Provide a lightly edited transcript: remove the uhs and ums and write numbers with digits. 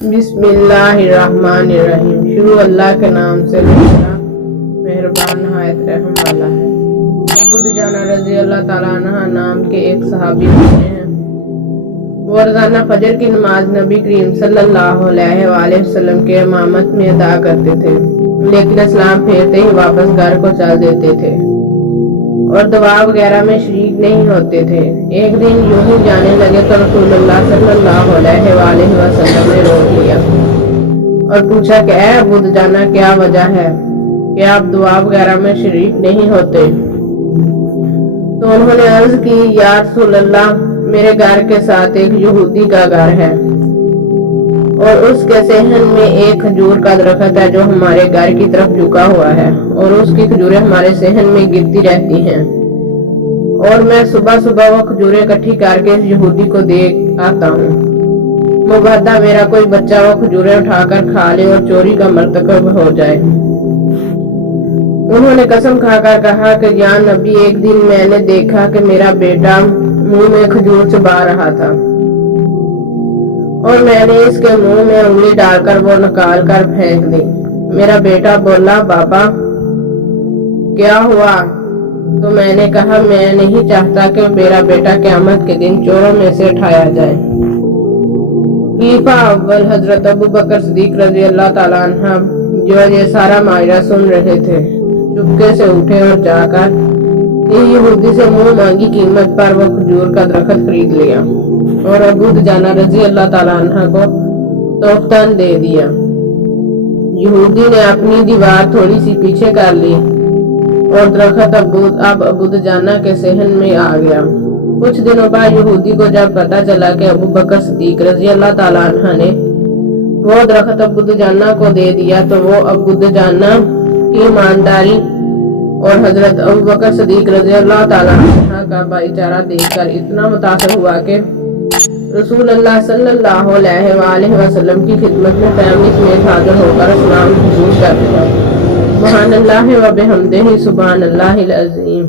بسم اللہ الرحمن الرحیم۔ شروع اللہ کے نام سے اللہ مہربان نہایت رحم والا ہے۔ ابو دجانہ رضی اللہ تعالیٰ عنہ نام کے ایک صحابی ہوتے ہیں۔ وہ روزانہ فجر کی نماز نبی کریم صلی اللہ علیہ وآلہ وسلم کے امامت میں ادا کرتے تھے، لیکن اسلام پھیرتے ہی واپس گھر کو چل دیتے تھے اور دعا وغیرہ میں شریک نہیں ہوتے تھے۔ ایک دن یوں ہی جانے لگے تو رسول اللہ صلی اللہ علیہ وآلہ وسلم نے روک لیا اور پوچھا کہ اے ابو دجانہ، کیا وجہ ہے کہ آپ دعا وغیرہ میں شریک نہیں ہوتے؟ تو انہوں نے عرض کی، یا رسول اللہ، میرے گھر کے ساتھ ایک یہودی کا گھر ہے اور اس کے صحن میں ایک کھجور کا درخت ہے جو ہمارے گھر کی طرف جھکا ہوا ہے، اور اس کی کھجوریں ہمارے صحن میں گرتی رہتی ہیں، اور میں صبح صبح وہ کھجوریں اکٹھی کر کے اس یہودی کو دے آتا ہوں، مبادا میرا کوئی بچہ وہ کھجوریں اٹھا کر کھا لے اور چوری کا مرتکب ہو جائے۔ انہوں نے قسم کھا کر کہا کہ یا نبی، ایک دن میں نے دیکھا کہ میرا بیٹا منہ میں کھجور چبا رہا تھا اور میں نے اس کے منہ میں انگلی ڈال کر وہ نکال کر پھینک دی۔ میرا بیٹا بولا، بابا کیا ہوا؟ تو میں نے کہا، میں نہیں چاہتا کہ میرا بیٹا قیامت کے دن چوروں میں سے اٹھایا جائے۔ خلیفہ اول حضرت ابو بکر صدیق رضی اللہ تعالیٰ عنہ جو یہ سارا ماجرا سن رہے تھے، چپکے سے اٹھے اور جا کر یہودی سے منہ مانگی قیمت پر وہ کھجور کا درخت خرید لیا اور ابو دجانہ رضی اللہ تعالیٰ عنہ کو توفتاً دے دیا۔ یہودی نے اپنی دیوار تھوڑی سی پیچھے کر لی اور درخت اب ابو دجانہ کے صحن میں آ گیا۔ کچھ دنوں بعد یہودی کو جب پتا چلا کہ ابو بکر صدیق رضی اللہ تعالیٰ عنہ نے وہ درخت ابو دجانہ کو دے دیا، تو وہ ابو دجانہ کی ایمانداری اور حضرت ابو بکر صدیق رضی اللہ تعالیٰ عنہ کا بھائی چارہ دیکھ کر اتنا متاثر ہوا کہ رسول اللہ صلی اللہ علیہ وآلہ وسلم کی خدمت میں فیملی سمیت حاضر ہو کر اسلام قبول کر لیا۔ سبحان اللہ و بحمدہ، سبحان اللہ العظیم۔